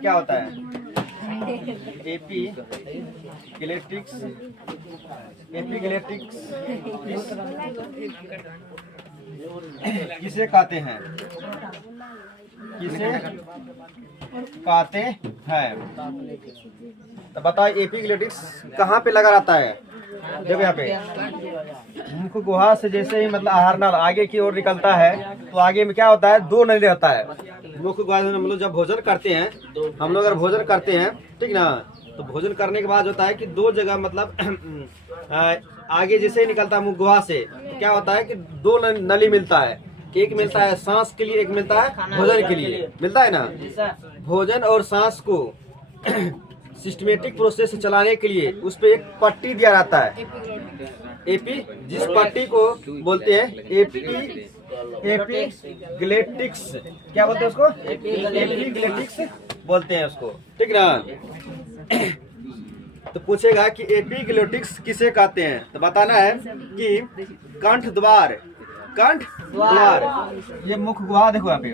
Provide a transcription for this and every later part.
क्या होता है? एपीग्लेटिक्स किसे कहते हैं? किसे कहते हैं? तो बताओ एपीग्लेटिक्स कहाँ पे लगा रहता है? देखो यहाँ पे मुख गुहा से जैसे ही मतलब आहार नाल आगे की ओर निकलता है तो आगे में क्या होता है? दो नली रहता है। मुख गुहा से हम लोग जब भोजन करते हैं, हम लोग अगर भोजन करते हैं, ठीक ना, तो भोजन करने के बाद होता है कि दो जगह मतलब आगे जैसे ही निकलता है मुख गुहा से, क्या होता है कि दो नली मिलता है। एक मिलता है सांस के लिए, एक मिलता है भोजन के लिए, मिलता है ना। भोजन और सांस को सिस्टमेटिक प्रोसेस चलाने के लिए उस पे एक पट्टी दिया रहता है, एपी, जिस पट्टी को बोलते हैं एपीग्लेटिक्स। क्या बोलते हैं उसको? एपीग्लेटिक्स बोलते हैं उसको, ठीक ना। तो पूछेगा कि एपीग्लेटिक्स किसे कहते हैं, तो बताना है कि कंठ द्वार, कंठ द्वार, ये मुख गुहा देखो यहाँ पे,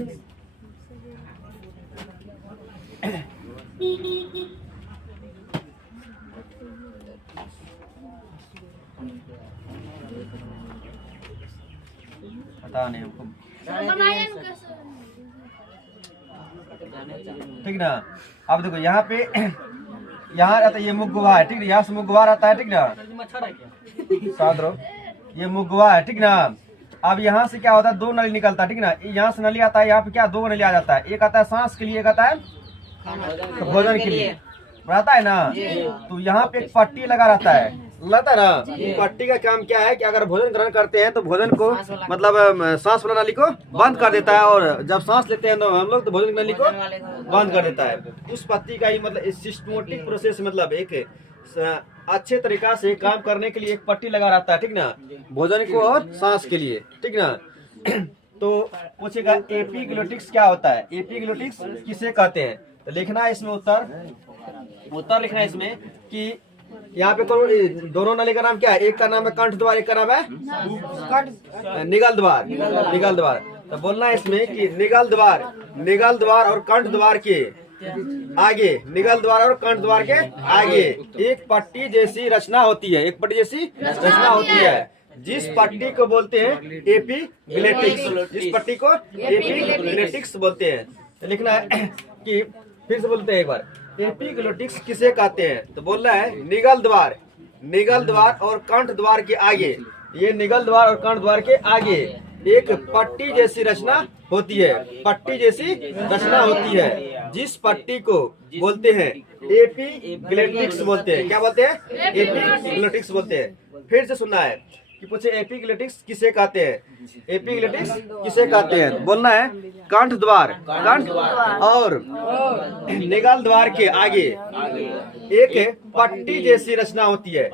पता नहीं हमको, ठीक ना। अब देखो यहाँ पे, यहाँ रहता है ये मुख गुहा है, ठीक है, यहाँ से मुख गुहा रहता है, ठीक ना, साथ रहो, ये मुख गुहा है, ठीक ना। अब यहाँ से क्या होता है? दो नली निकलता है, ठीक ना। यहाँ से नली आता है, यहाँ पे क्या दो नली आ जाता है, एक आता है सांस के लिए, एक आता है भोजन के लिए, रहता है ना। तो यहाँ पे एक पट्टी लगा रहता है, लगता है ना। पट्टी का काम क्या है कि अगर भोजन ग्रहण करते हैं तो भोजन को मतलब सांस वाला नली को बंद कर देता है, और जब सांस लेते हैं तो हम लोग तो भोजन की नली को बंद कर देता है। उस पट्टी का ही मतलब सिस्टमेटिक प्रोसेस, मतलब एक अच्छे तरीका से काम करने के लिए एक पट्टी लगा रहता है, ठीक ना, भोजन को और सांस के लिए, ठीक ना। तो पूछेगा एपीग्लेटिक्स क्या होता है? एपीग्लेटिक्स किसे कहते हैं? तो लिखना है इसमें उत्तर लिखना है इसमें कि यहाँ पे दोनों नली का नाम क्या है? एक का नाम है कंठ द्वार, एक का नाम है निगल द्वार, निगल द्वार। तो बोलना है इसमें कि निगल द्वार और कंठ द्वार के आगे, निगल द्वार और कंठ द्वार के आगे एक पट्टी जैसी रचना होती है, एक पट्टी जैसी रचना होती है, जिस पट्टी को बोलते हैं एपीग्लेटिक्स, जिस पट्टी को एपीग्लेटिक्स बोलते हैं। तो लिखना है कि फिर से बोलते हैं एक बार, एपीग्लेटिक्स किसे कहते हैं? तो बोलना है निगल द्वार और कंठ द्वार के आगे, ये निगल द्वार और कंठ द्वार के आगे एक पट्टी जैसी रचना होती है, पट्टी जैसी रचना होती है, जिस पट्टी को बोलते हैं एपीग्लेटिक्स बोलते हैं। क्या बोलते हैं? एपीग्लेटिक्स बोलते हैं। फिर से सुनना है कि पूछे एपीग्लेटिक्स किसे कहते हैं? एपीग्लेटिक्स किसे कहते हैं? बोलना है कंठ द्वार और निगल द्वार के आगे एक पट्टी जैसी रचना होती है,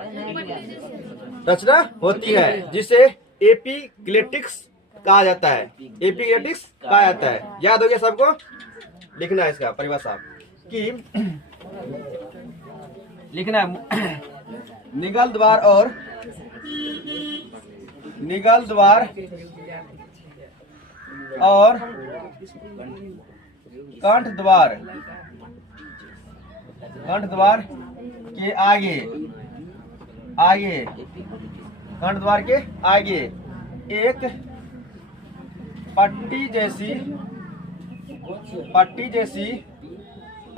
जिसे एपीग्लेटिक्स कहा जाता है, एपीग्लेटिक्स कहा जाता है। याद हो गया सबको? लिखना है इसका परिभाषा कि लिखना है निगल द्वार और कंठ द्वार के आगे कंठ द्वार के आगे एक पट्टी जैसी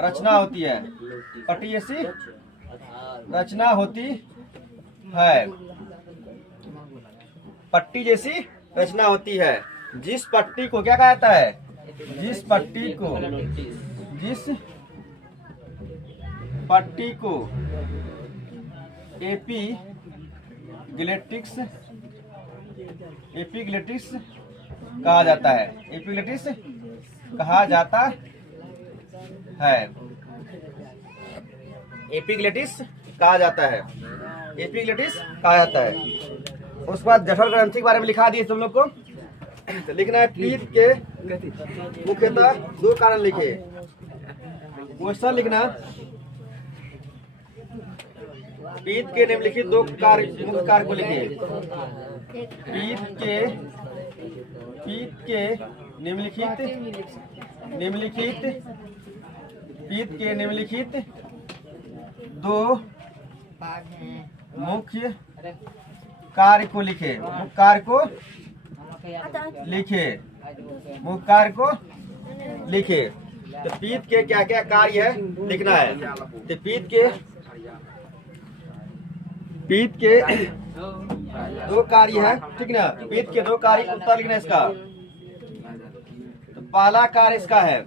रचना होती है, पट्टी जैसी रचना होती है, पट्टी जैसी रचना होती है, जिस पट्टी को क्या कहा जाता है? जिस पट्टी को एपीग्लेटिक्स कहा जाता है, एपीग्लेटिक्स कहा जाता है, एपीग्लेटिक्स कहा जाता है, एपीग्लेटिक्स कहा जाता है। उसके बाद जठर ग्रंथि के बारे में लिखा दिए तुम लोग को। तो लिखना है पीत के मुख्यतः दो कारण लिखे। क्वेश्चन लिखना, पीत के निम्नलिखित दो मुख्य कार्य को लिखिए। पीत के निम्नलिखित पीत के निम्नलिखित दो मुख्य कार्य को लिखे। मुख्य कार्य को लिखे। मुख्य कार्य को लिखे। तो पीत के क्या क्या कार्य है लिखना है। तो पीत के दो कार्य है, ठीक ना। पीत के दो कार्य उत्तर लिखना है इसका। तो पहला कार्य इसका है,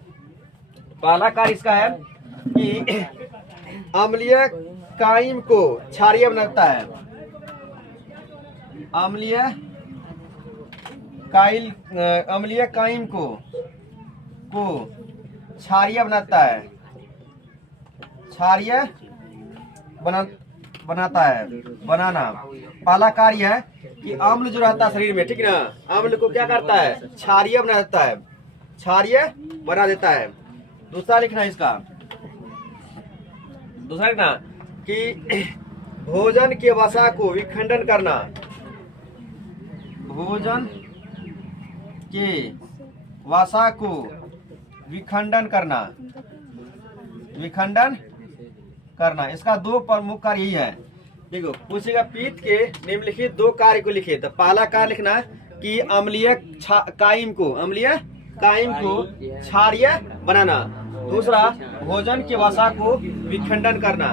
पहला कार्य इसका है कि अम्लीय काइम को क्षारीय बनाता है। अम्लीय काइम को क्षारीय बनाता है। क्षारीय बनाता है, बनाना। पहला कार्य है कि अम्ल जो रहता है शरीर में, ठीक ना, अम्ल को क्या करता है, क्षारीय बना देता है, क्षारीय बना देता है। दूसरा लिखना है इसका, दूसरा लिखना कि भोजन के वसा को विखंडन करना। भोजन के वसा को विखंडन करना, विखंडन करना। इसका दो प्रमुख कार्य यही है। देखो पूछेगा पीत के निम्नलिखित दो कार्य को लिखे। तो पहला कार्य लिखना कि अम्लीय काइम को क्षारीय बनाना। दूसरा भोजन के वसा को विखंडन करना,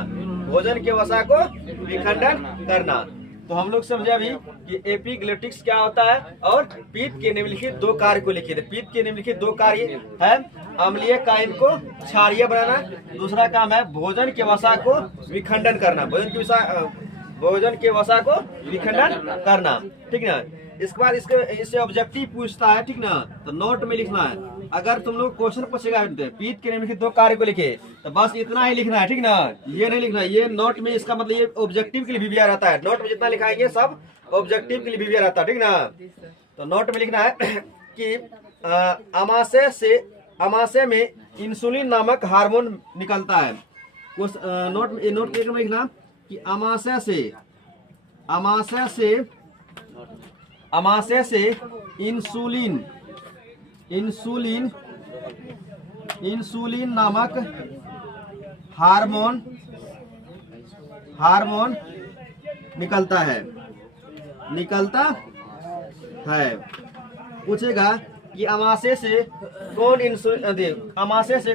भोजन के वसा को विखंडन करना। तो हम लोग समझे अभी कि एपिग्लेटिक्स क्या होता है और पीत के निम्नलिखित दो कार्य को लिखिए। पीत के निम्नलिखित दो कार्य है अम्लीय काइम को क्षारीय बनाना, दूसरा काम है भोजन के वसा को विखंडन करना, भोजन के वसा को विखंडन करना, ठीक ना। इसके बाद इससे ऑब्जेक्टिव पूछता है, ठीक ना, तो नोट में लिखना है। अगर तुम लोग क्वेश्चन पूछेगा पीत के निम्नलिखित दो कार्य को लिखे तो बस इतना ही लिखना है, ठीक ना, ये नहीं लिखना। ये नोट में इसका मतलब ये ऑब्जेक्टिव के लिए भी रहता है। नोट में जितना लिखाएंगे सब ऑब्जेक्टिव के लिए भी रहता है, ठीक ना। तो नोट में लिखना है कि अमाशय में इंसुलिन नामक हार्मोन निकलता है। उस नोट में लिखना कि अमाशय से इंसुलिन नामक हार्मोन निकलता है। पूछेगा कि अमाशय से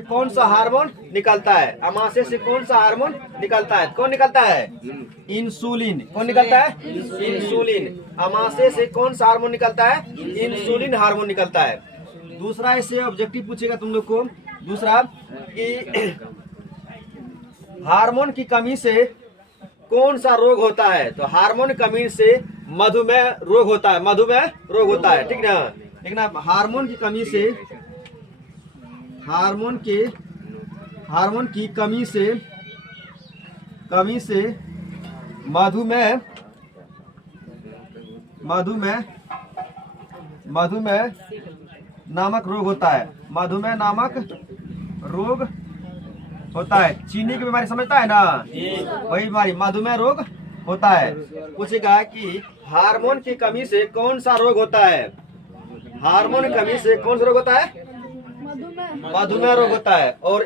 कौन सा हार्मोन निकलता है। अमाशय से कौन सा हार्मोन निकलता है। कौन निकलता है, इंसुलिन। कौन निकलता है, इंसुलिन। अमाशय से कौन सा हार्मोन निकलता है, इंसुलिन हार्मोन निकलता है। दूसरा इससे ऑब्जेक्टिव पूछेगा तुम लोग को, दूसरा कि हार्मोन की कमी से कौन सा रोग होता है। तो हार्मोन कमी से मधुमेह रोग होता है, मधुमेह रोग होता है, ठीक ना। देखना हार्मोन की कमी से मधुमेह नामक रोग होता है। मधुमेह नामक रोग होता है। चीनी की बीमारी समझता है ना, वही बीमारी मधुमेह रोग होता है। पूछेगा कि हार्मोन की कमी से कौन सा रोग होता है। हार्मोन की कमी से कौन सा रोग होता है, मधुमेह रोग होता है। और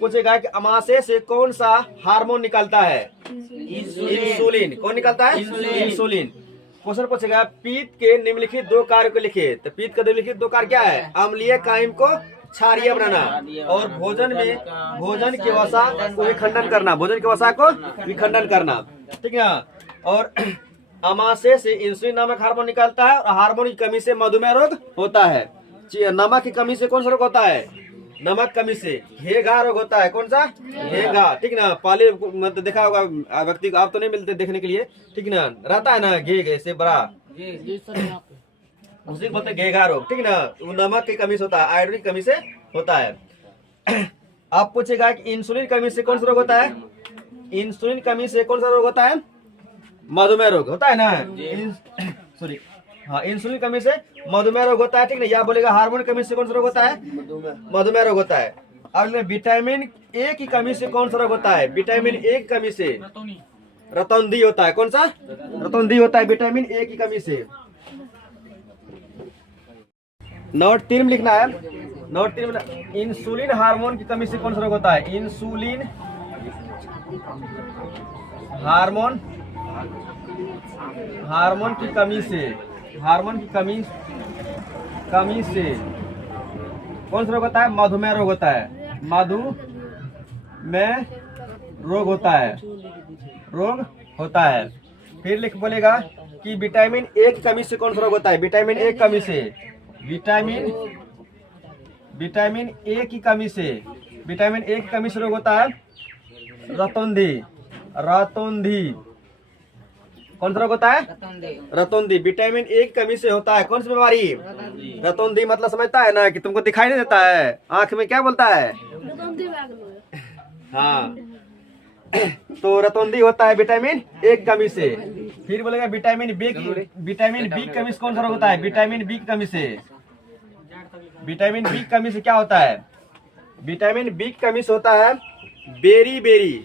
पूछेगा कि अमाशय से कौन सा हार्मोन निकलता है, इंसुलिन। कौन निकलता है, इंसुलिन। क्वेश्चन पूछेगा पीत के निम्नलिखित दो कार्य को लिखे। तो पीत के निम्नलिखित दो कार्य क्या है, अम्लीय काइम को क्षारीय बनाना और भोजन के वसा को विखंडन करना, भोजन के वसा को विखंडन करना, ठीक है। और अमाशय से इंसुलिन नामक हार्मोन निकलता है और हार्मोन की कमी से मधुमेह रोग होता है। नमक की कमी से कौन सा रोग होता है, नमक कमी से घेघा रोग होता है। कौन सा, घेघा, ठीक ना। पहले मतलब देखा होगा व्यक्ति को, आप तो नहीं मिलते देखने के लिए, ठीक ना, रहता है ना घेघ ऐसे बड़ा, उसी को बोलते घेघा रोग, ठीक ना। वो नमक की कमी से होता है, आयोडीन की कमी से होता है। आप पूछेगा कि इंसुलिन कमी से कौन सा रोग होता है। इंसुलिन कमी से कौन सा रोग होता है, मधुमेह रोग होता है ना। सॉरी, हाँ, इंसुलिन कमी से मधुमेह रोग होता है, ठीक ना। या बोलेगा हार्मोन कमी से कौन सा रोग होता है, मधुमेह रोग होता है। अब विटामिन ए की कमी से कौन सा रोग होता है। विटामिन ए की कमी से रतौंधी होता है। कौन सा, रतौंधी होता है विटामिन ए की कमी से। नोट 3 में लिखना है नंबर 3 में इंसुलिन हार्मोन की कमी से कौन सा रोग होता है? इंसुलिन हार्मोन हार्मोन की कमी से कौन सा रोग होता है? मधुमेह रोग होता है। मधुमेह रोग होता है। फिर लिख बोलेगा कि विटामिन ए की कमी से कौन सा रोग होता है? विटामिन ए की कमी से रोग होता है रतौंधी। कौन सा रोग होता है? रतौंधी। विटामिन ए की कमी से होता है कौन सी बीमारी? रतौंधी। मतलब समझता है ना कि तुमको दिखाई नहीं देता है, आंख में क्या बोलता है? हाँ, तो रतौंधी होता है विटामिन ए की कमी से। फिर बोलेगा विटामिन बी की कमी से कौन सा रोग होता है? विटामिन बी की कमी से क्या होता है? विटामिन बी की कमी से होता है बेरी बेरी।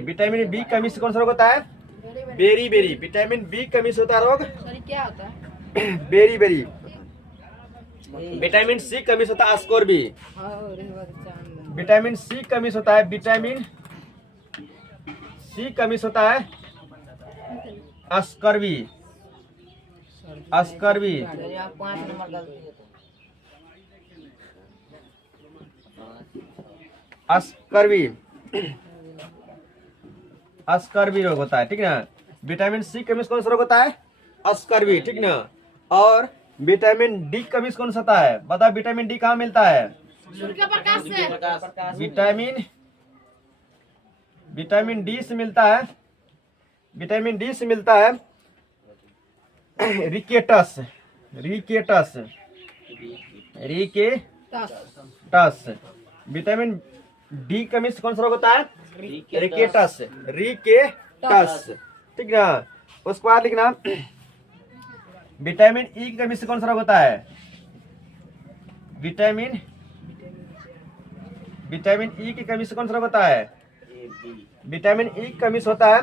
विटामिन बी की कमी से कौन सा रोग होता है? बेरी। विटामिन बी की कमी से होता है रोग क्या होता है? बेरी। विटामिन सी की कमी से होता है अस्कोर्बी। विटामिन सी की कमी से होता है अस्कर्बी। अस्कर्बी रोग होता है, ठीक ना। विटामिन सी की कमी से कौन सा रोग होता है? अस्कर्बी, ठीक ना। और विटामिन डी की कमी से कौन सा होता है? बताओ विटामिन डी कहाँ मिलता है? सूर्य प्रकाश से। विटामिन डी से मिलता है रिकेटस। विटामिन डी की कमी से कौन सा रोग होता है? रिकेटस, ठीक ना। उसके बाद लिखना विटामिन ई की कमी से कौन सा रोग होता है? विटामिन ई की कमी से कौन सा रोग होता है? विटामिन ई की कमी से होता है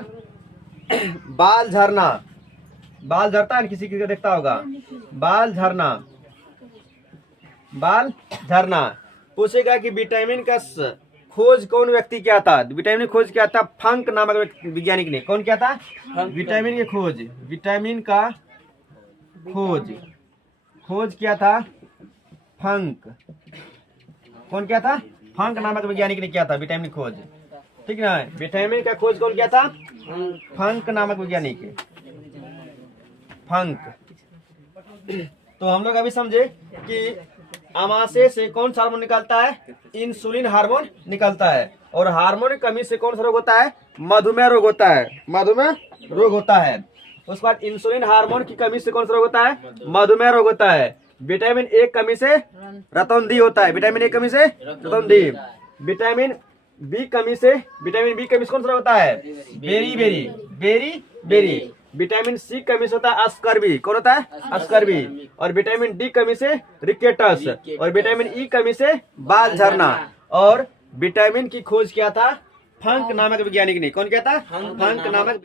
बाल झरना। बाल झरता है, किसी को देखता होगा बाल झरना। पूछेगा कि विटामिन का खोज कौन व्यक्ति किया था? विटामिन खोज किया था फंक नामक वैज्ञानिक ने। कौन किया था? विटामिन का खोज किया था फंक। कौन किया था? फंक नामक वैज्ञानिक ने किया था विटामिन खोज, ठीक ना। विटामिन का खोज कौन किया था? फंक नामक वैज्ञानिक, फंक। तो हम लोग अभी समझे कि आमाशय से कौन सा हार्मोन निकलता है? इंसुलिन हार्मोन निकलता है। और हार्मोन की कमी से कौन सा रोग होता है? मधुमेह रोग होता है। उसके बाद इंसुलिन हार्मोन की कमी से कौन सा रोग होता है? मधुमेह रोग होता है। विटामिन ए की कमी से रतौंधी होता है। विटामिन बी कमी से कौन सा रोग होता है? बेरी। विटामिन सी कमी से होता है अस्कर्बी। कौन होता है? अस्कर्बी। और विटामिन डी कमी से रिकेटस। और विटामिन ई कमी से बाल झरना। और विटामिन की खोज किया था फंक नामक वैज्ञानिक ने। कौन किया था? फंक नामक